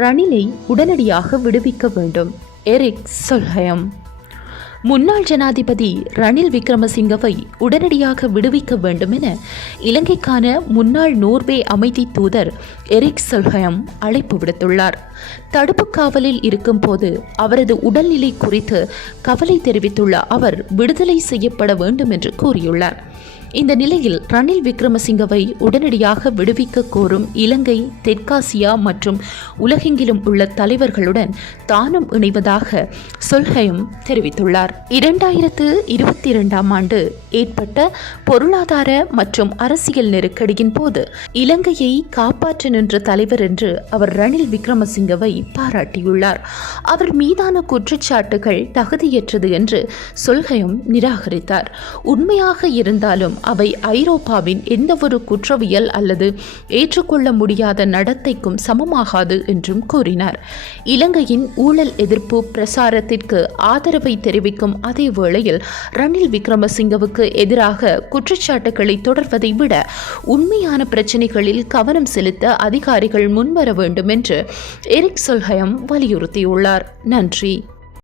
ரணிலை உடனடியாக விடுவிக்க வேண்டும். எரிக் சொல்ஹெயம். முன்னாள் ஜனாதிபதி ரணில் விக்ரமசிங்கவை உடனடியாக விடுவிக்க வேண்டும் என இலங்கைக்கான முன்னாள் நோர்வே அமைதி தூதர் எரிக் சொல்ஹெயம் அழைப்பு விடுத்துள்ளார். தடுப்பு காவலில் இருக்கும் போது அவரது உடல்நிலை குறித்து கவலை தெரிவித்துள்ள அவர் விடுதலை செய்யப்பட வேண்டும் என்று கூறியுள்ளார். இந்த நிலையில் ரணில் விக்ரமசிங்கவை உடனடியாக விடுவிக்க கோரும் இலங்கை, தெற்காசியா மற்றும் உலகெங்கிலும் உள்ள தலைவர்களுடன் தானும் இணைவதாக சொல்ஹெயம் தெரிவித்துள்ளார். 2022ஆம் ஆண்டு ஏற்பட்ட பொருளாதார மற்றும் அரசியல் நெருக்கடியின் போது இலங்கையை காப்பாற்ற நின்ற தலைவர் என்று அவர் ரணில் விக்ரமசிங்கவை பாராட்டியுள்ளார். அவர் மீதான குற்றச்சாட்டுகள் தகுதியற்றது என்று சொல்ஹெயம் நிராகரித்தார். உண்மையாக இருந்தாலும் அவை ஐரோப்பாவின் எந்தவொரு குற்றவியல் அல்லது ஏற்றுக்கொள்ள முடியாத நடத்தைக்கும் சமமாகாது என்றும் கூறினார். இலங்கையின் ஊழல் எதிர்ப்பு பிரசாரத்திற்கு ஆதரவை தெரிவிக்கும் அதே வேளையில் ரணில் விக்ரமசிங்கவுக்கு எதிராக குற்றச்சாட்டுகளை தொடர்வதை விட உண்மையான பிரச்சினைகளில் கவனம் செலுத்த அதிகாரிகள் முன்வர வேண்டும் என்று எரிக் சொல்ஹெயம் வலியுறுத்தியுள்ளார். நன்றி.